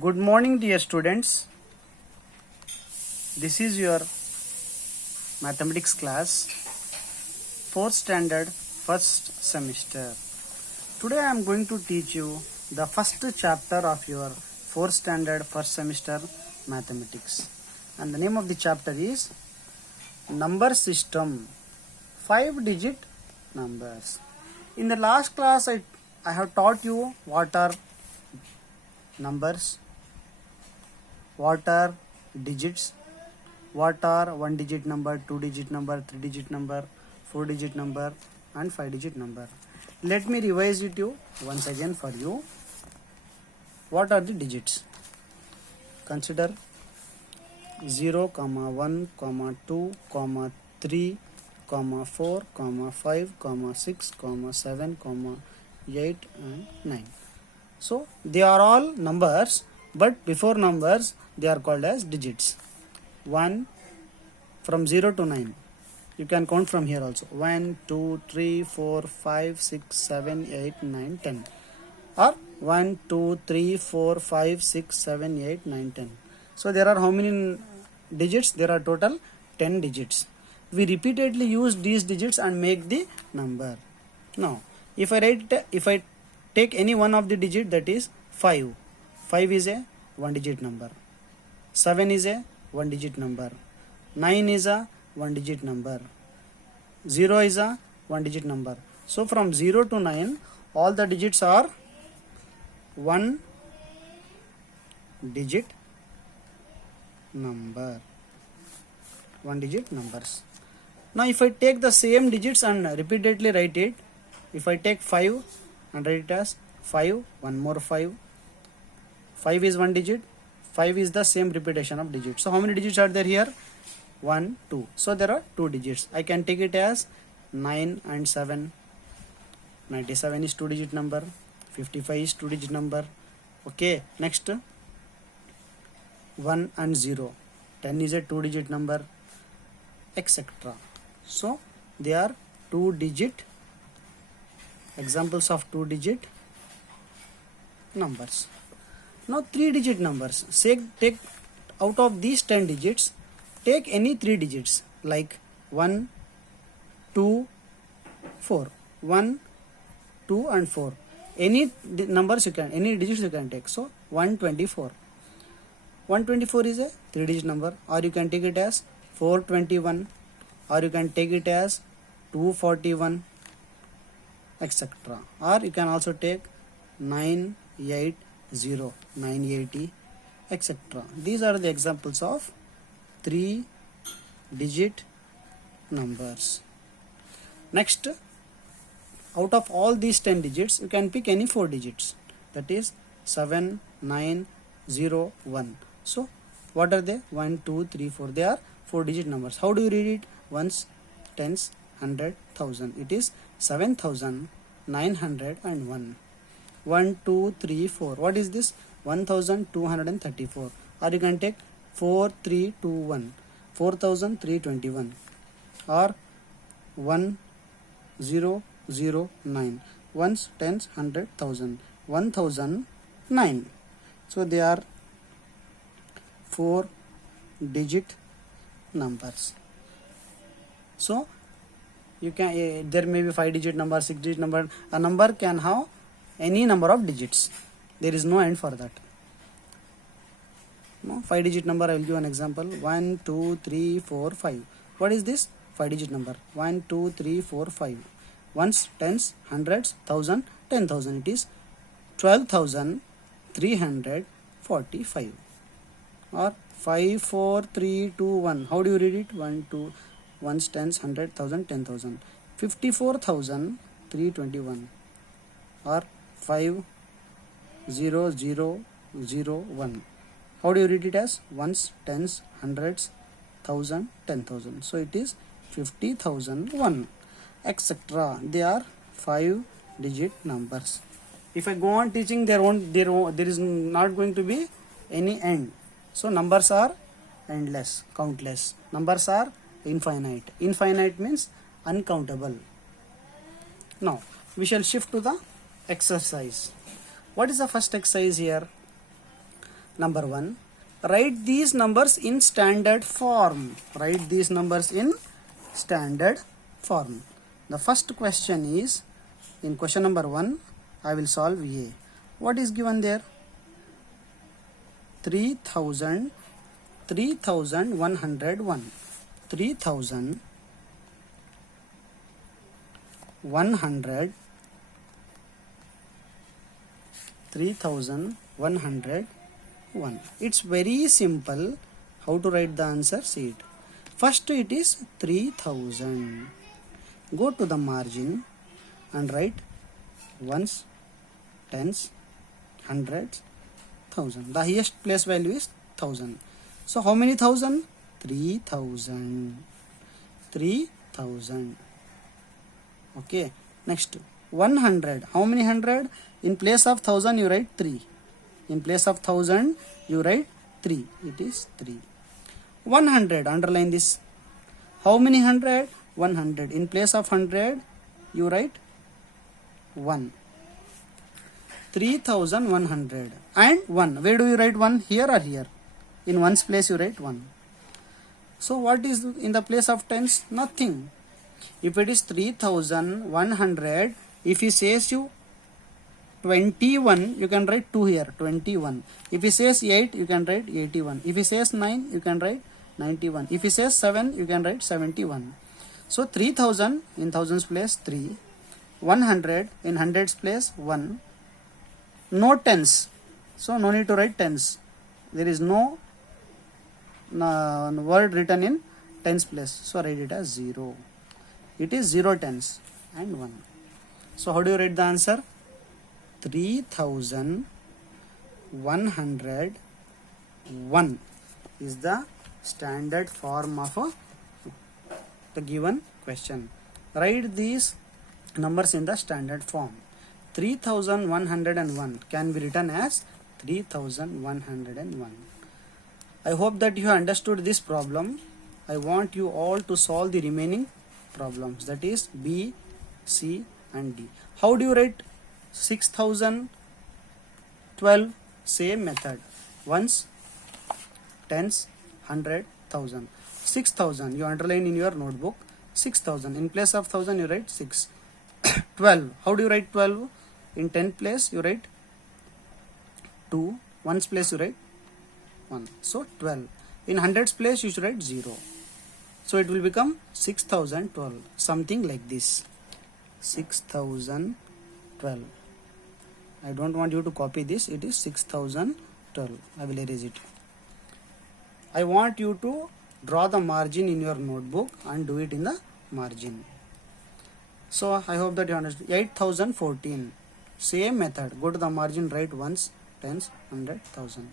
Good morning, dear students. This is your mathematics class, 4th standard, first semester. Today I am going to teach you the first chapter of your 4th standard, first semester mathematics. And the name of the chapter is Number System, 5-digit numbers. In the last class, I have taught you what are numbers, what are digits, what are 1-digit number, 2-digit number, 3-digit number, 4-digit number and 5-digit number. Let me revise it you once again for you. What are the digits? Consider 0, 1, 2, 3, 4, 5, 6, 7, 8 and 9. So they are all numbers, but before numbers they are called as digits. 1 from 0 to 9. You can count from here also. 1, 2, 3, 4, 5, 6, 7, 8, 9, 10. Or 1, 2, 3, 4, 5, 6, 7, 8, 9, 10. So there are how many digits? There are total 10 digits. We repeatedly use these digits and make the number. Now, if I take any one of the digit, that is 5. 5 is a 1-digit number. 7 is a 1-digit number. 9 is a 1-digit number. 0 is a 1-digit number. So from 0 to 9, all the digits are 1-digit number. 1-digit numbers. Now if I take the same digits and repeatedly write it, if I take 5 and write it as 5, one more 5. 5 is 1 digit. 5 is the same repetition of digits. So how many digits are there here? 1, 2. So there are 2 digits. I can take it as 9 and 7. 97 is 2-digit number. 55 is 2-digit number. Okay, next 1 and 0. 10 is a 2-digit number, etc. So they are 2-digit examples of 2-digit numbers. Now 3-digit numbers. Say take out of these 10 digits, take any 3 digits like 1, 2, 4. 1, 2 and 4. Any numbers you can, any digits you can take. So 124. 124 is a 3-digit number, or you can take it as 421, or you can take it as 241, etc. Or you can also take 980, 980, etc. These are the examples of 3-digit numbers. Next, out of all these 10 digits, you can pick any 4 digits. That is 7, 9, 0, 1. So what are they? 1, 2, 3, 4. They are 4-digit numbers. How do you read it? Ones, tens, 100, 1000. It is 7901. 1, 2, 3, 4. What is this? 1234. Or you can take 4321. 4321. Or 1009. Ones, tens, 100, 1000. 1009. So they are 4-digit numbers. So you can there may be 5-digit number, 6-digit number. A number can have any number of digits. There is no end for that. No 5-digit number. I will give an example. 1, 2, 3, 4, 5. What is this? 5-digit number. 1, 2, 3, 4, 5. Ones, tens, hundreds, 1000, 10,000. It is 12,345. Or 5, 4, 3, 2, 1. How do you read it? 1, 2, ones, tens, 100, 1000, 10,000. 54,321. Or 5, 0, 0, 0, 1. How do you read it as? Ones, tens, hundreds, 1000, 10,000. So it is 50,001, etc. They are 5-digit numbers. If I go on teaching, there is not going to be any end. So numbers are endless, countless. Numbers are infinite. Infinite means uncountable. Now we shall shift to the exercise. What is the first exercise here? Number 1. Write these numbers in standard form. Write these numbers in standard form. The first question is, in question number 1, I will solve A. What is given there? 3,101. 3,101. It's very simple. How to write the answer? See it. First it is 3,000. Go to the margin and write ones, tens, hundreds, thousand. The highest place value is 1,000. So how many thousand? 3,000. 3,000. Okay. Next 100. How many hundred? In place of 1,000 you write 3. In place of 1,000 you write 3. It is 3. 100. Underline this. How many hundred? 100. In place of 100 you write 1. 3,100 and 1. Where do you write 1? Here or here? In ones place you write 1. So what is in the place of tens? Nothing. If it is 3,100, if he says you 21, you can write 2 here, 21. If he says 8, you can write 81. If he says 9, you can write 91. If he says 7, you can write 71. So 3,000 in thousands place 3. 100 in hundreds place 1. No tens. So no need to write tens. There is no word written in tens place. So write it as 0. It is 0 tens and 1. So how do you write the answer? 3,101 is the standard form of the given question. Write these numbers in the standard form. 3,101 can be written as 3,101. I hope that you have understood this problem. I want you all to solve the remaining problems, that is B, C and D. How do you write 6,012? Same method. Ones, tens, 100, 1,000. 6,000 you underline in your notebook. 6,000 in place of 1,000 you write 6. 12. How do you write 12? In 10 place you write 2. Ones place you write 1. So 12. In hundreds place you should write 0. So it will become 6,012. Something like this. 6,012. I don't want you to copy this. It is 6,012. I will erase it. I want you to draw the margin in your notebook and do it in the margin. So I hope that you understand. 8,014. Same method. Go to the margin, write ones, tens, 100, 1,000.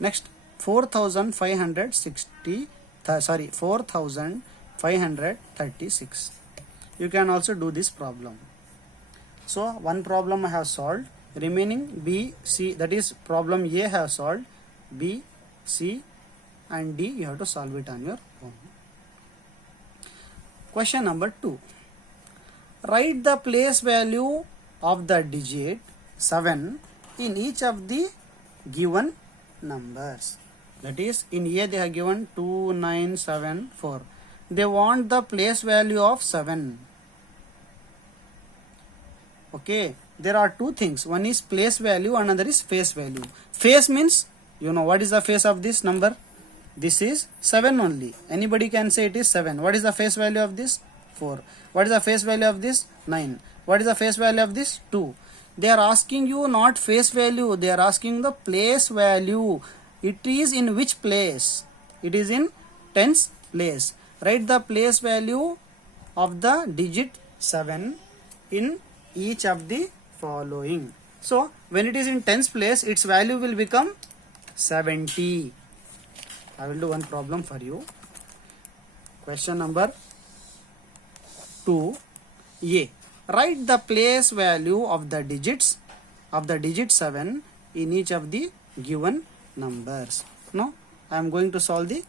Next 4,536. You can also do this problem. So one problem I have solved. Remaining B, C, that is problem A I have solved. B, C and D you have to solve it on your own. Question number 2. Write the place value of the digit 7 in each of the given numbers. That is, in A they have given 2974. They want the place value of 7. Okay, there are two things. One is place value, another is face value. Face means, you know what is the face of this number? This is 7 only. Anybody can say it is 7. What is the face value of this? 4. What is the face value of this? 9. What is the face value of this? 2. They are asking you not face value. They are asking the place value. It is in which place? It is in tens place. Write the place value of the digit 7 in each of the following. So when it is in tens place, its value will become 70. I will do one problem for you. Question number 2A. Write the place value of the digits of the digit 7 in each of the given numbers. Now I am going to solve the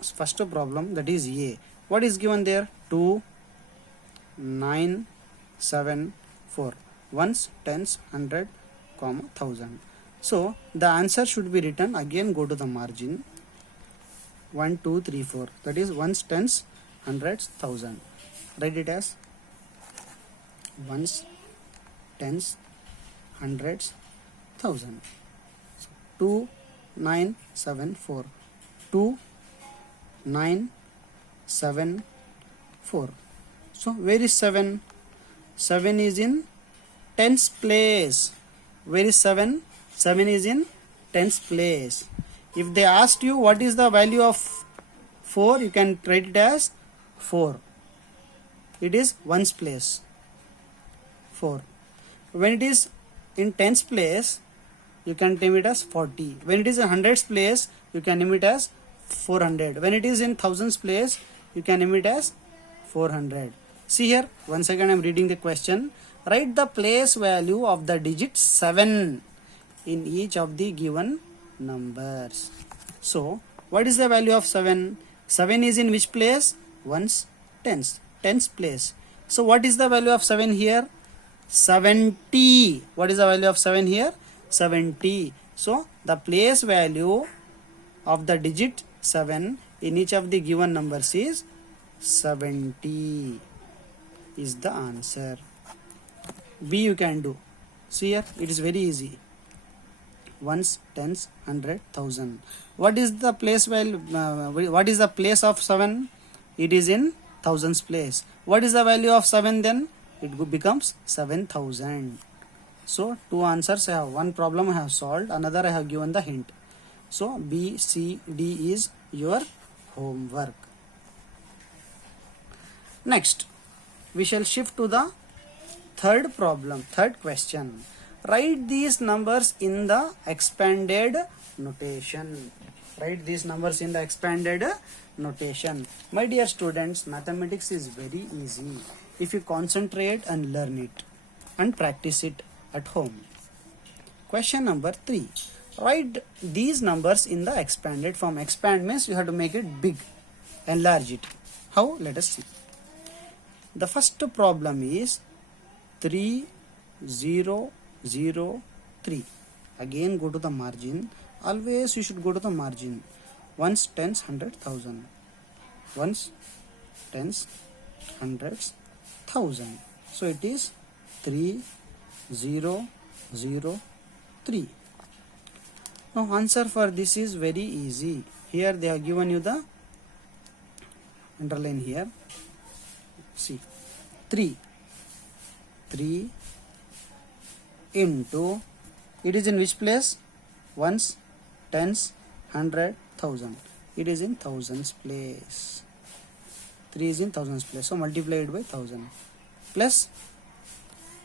first problem, that is A. What is given there? 2, 9, 7, 4. Ones, tens, 100, 1,000. So the answer should be written again. Go to the margin 1, 2, 3, 4. That is ones, tens, hundreds, thousand. Write it as ones, tens, hundreds, thousand. 2, 9, 7, 4. 2, 9, 7, 4. So where is 7? 7 is in tens place. Where is 7? 7 is in tens place. If they asked you what is the value of 4, you can write it as 4. It is ones place. 4. When it is in tens place, you can name it as 40. When it is in hundreds place, you can name it as 400. When it is in thousands place, you can name it as 400. See here, once again I am reading the question. Write the place value of the digit 7 in each of the given numbers. So, what is the value of 7? 7 is in which place? Ones, tens. Tens place. So, what is the value of 7 here? 70. What is the value of 7 here? 70. So, the place value of the digit 7 in each of the given numbers is 70 is the answer. B you can do. See here, it is very easy. Ones, tens, hundred, thousand. What is the place value? What is the place of 7? It is in thousands place. What is the value of 7 then? It becomes 7,000. So 2 answers I have. One problem I have solved, another I have given the hint. So B, C, D is your homework. Next, we shall shift to the third problem, third question. Write these numbers in the expanded notation. Write these numbers in the expanded notation. My dear students, mathematics is very easy if you concentrate and learn it and practice it at home. Question number 3. Write these numbers in the expanded form. Expand means you have to make it big, enlarge it. How? Let us see. The first problem is 3, 0, 0, 3. Again go to the margin. Always you should go to the margin. Ones, tens, hundred, thousand. Ones, tens, hundreds, thousand. So it is 3, 0, 0, 3. Now answer for this is very easy. Here they have given you the underline here. See, 3 into, it is in which place? Ones, tens, hundred, thousand. It is in thousands place. 3 is in thousands place. So multiply it by 1000. Plus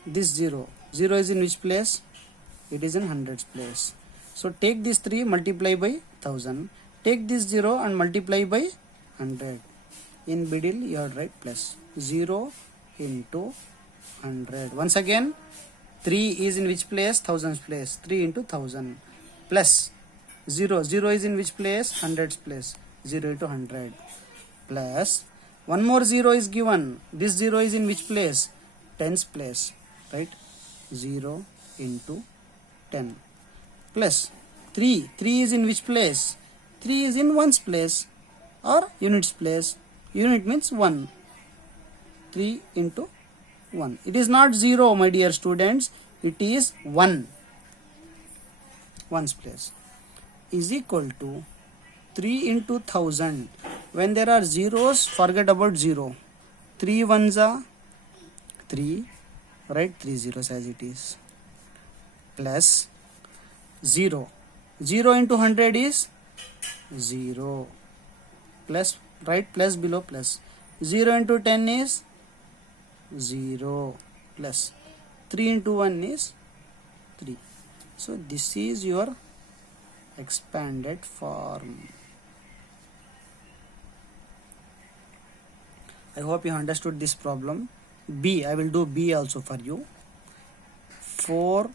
this 0. 0 is in which place? It is in hundreds place. So take this 3, multiply by 1000. Take this 0 and multiply by 100. In middle you have to write plus. 0 into 100. Once again, 3 is in which place? Thousands place. 3 into 1000 plus 0. 0 is in which place? Hundreds place. 0 into 100 plus one more 0 is given. This 0 is in which place? Tens place. Right? 0 into 10 plus 3. 3 is in which place? 3 is in ones place or units place. Unit means 1. 3 into 1. It is not 0, my dear students. It is 1. Ones place is equal to 3 into 1000. When there are zeros, forget about 0. 3 ones are 3. Write 3 zeros as it is. Plus 0. 0 into 100 is 0. Plus, write plus below plus. 0 into 10 is 0 plus 3 into 1 is 3. So this is your expanded form. I hope you understood this problem. B, I will do B also for you. 4,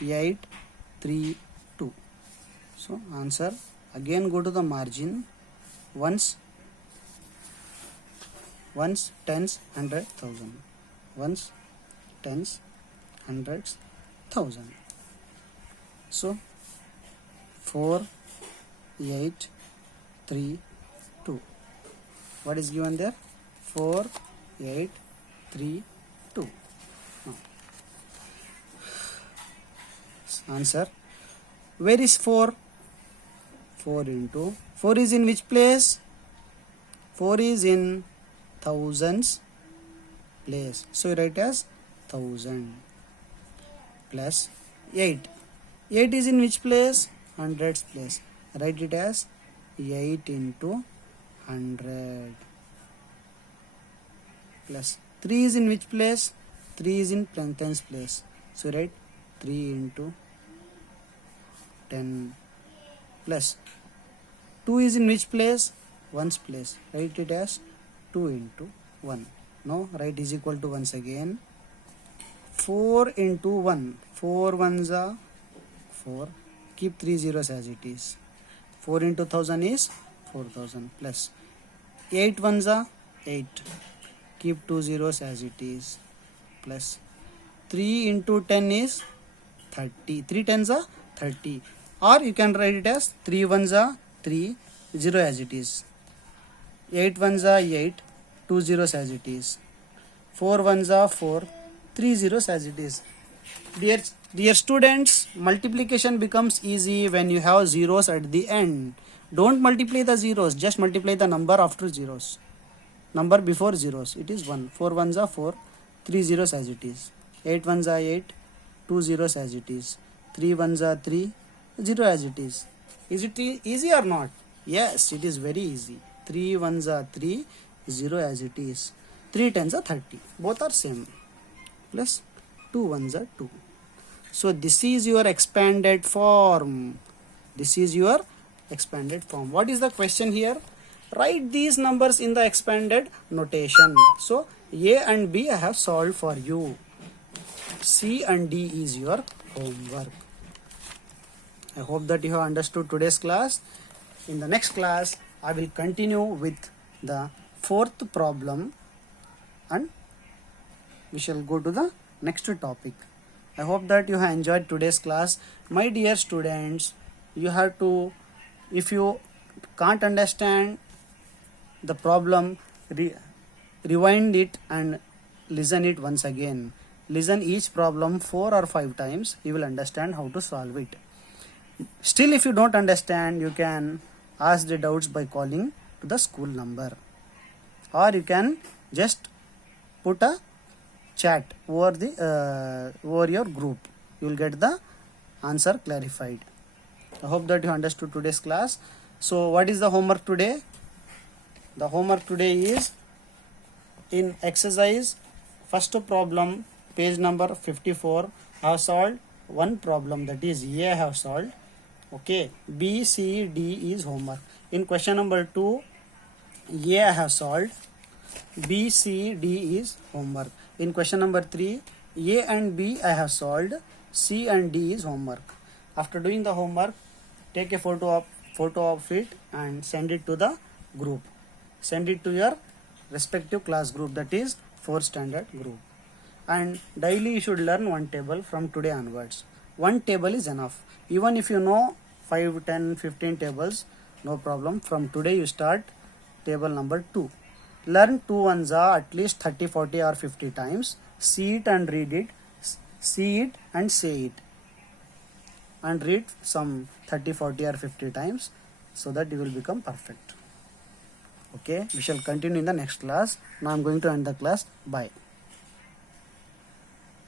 8, 3, 2. So answer, again go to the margin. Ones, tens, hundred, thousand. Ones, tens, hundreds, thousand. So 4, 8, 3, 2. What is given there? 4, 8, 3, 2. Now, answer. Where is 4? 4 into 4 is in which place? 4 is in thousands place. So you write as 1000 plus 8. 8 is in which place? Hundreds place. Write it as 8 into 100 plus 3 is in which place? 3 is in tens place. So write 3 into 10 plus 2 is in which place? Ones place. Write it as 2 into 1. Now write is equal to once again 4 into 1. 4 ones are 4. Keep 3 zeros as it is. 4 into 1000 is 4000 plus 8 ones are 8. Keep 2 zeros as it is plus 3 into 10 is 30. 3 tens are 30. Or you can write it as 3 ones are 3, 0 as it is. 8 ones are 8, 2 zeros as it is. 4 ones are 4, 3 zeros as it is. Dear students, multiplication becomes easy when you have zeros at the end. Don't multiply the zeros, just multiply the number after zeros. Number before zeros, it is 1. 4 ones are 4, 3 zeros as it is. 8 ones are 8, 2 zeros as it is. 3 ones are 3, 0 as it is. Is it easy or not? Yes, it is very easy. 3 ones are 3, 0 as it is. 3 tens are 30. Both are same. Plus 2 ones are 2. So this is your expanded form. This is your expanded form. What is the question here? Write these numbers in the expanded notation. So A and B I have solved for you. C and D is your homework. I hope that you have understood today's class. In the next class, I will continue with the fourth problem and we shall go to the next topic. I hope that you have enjoyed today's class. My dear students, you have to, if you can't understand the problem, rewind it and listen it once again. Listen each problem 4 or 5 times. You will understand how to solve it. Still, if you don't understand, you can ask the doubts by calling to the school number, or you can just put a chat over your group. You will get the answer clarified. I hope that you understood today's class. So what is the homework today? The homework today is in exercise first problem, page number 54. I have solved one problem, that is A I have solved. Okay, B, C, D is homework. In question number 2, A I have solved. B, C, D is homework. In question number 3, A and B I have solved. C and D is homework. After doing the homework, take a photo of it and send it to the group. Send it to your respective class group, that is 4th standard group. And daily you should learn one table from today onwards. One table is enough. Even if you know 5, 10, 15 tables, no problem. From today you start table number 2. Learn 2 ones are at least 30, 40 or 50 times. See it and read it. See it and say it. And read some 30, 40 or 50 times so that you will become perfect. Okay, we shall continue in the next class. Now I am going to end the class. Bye.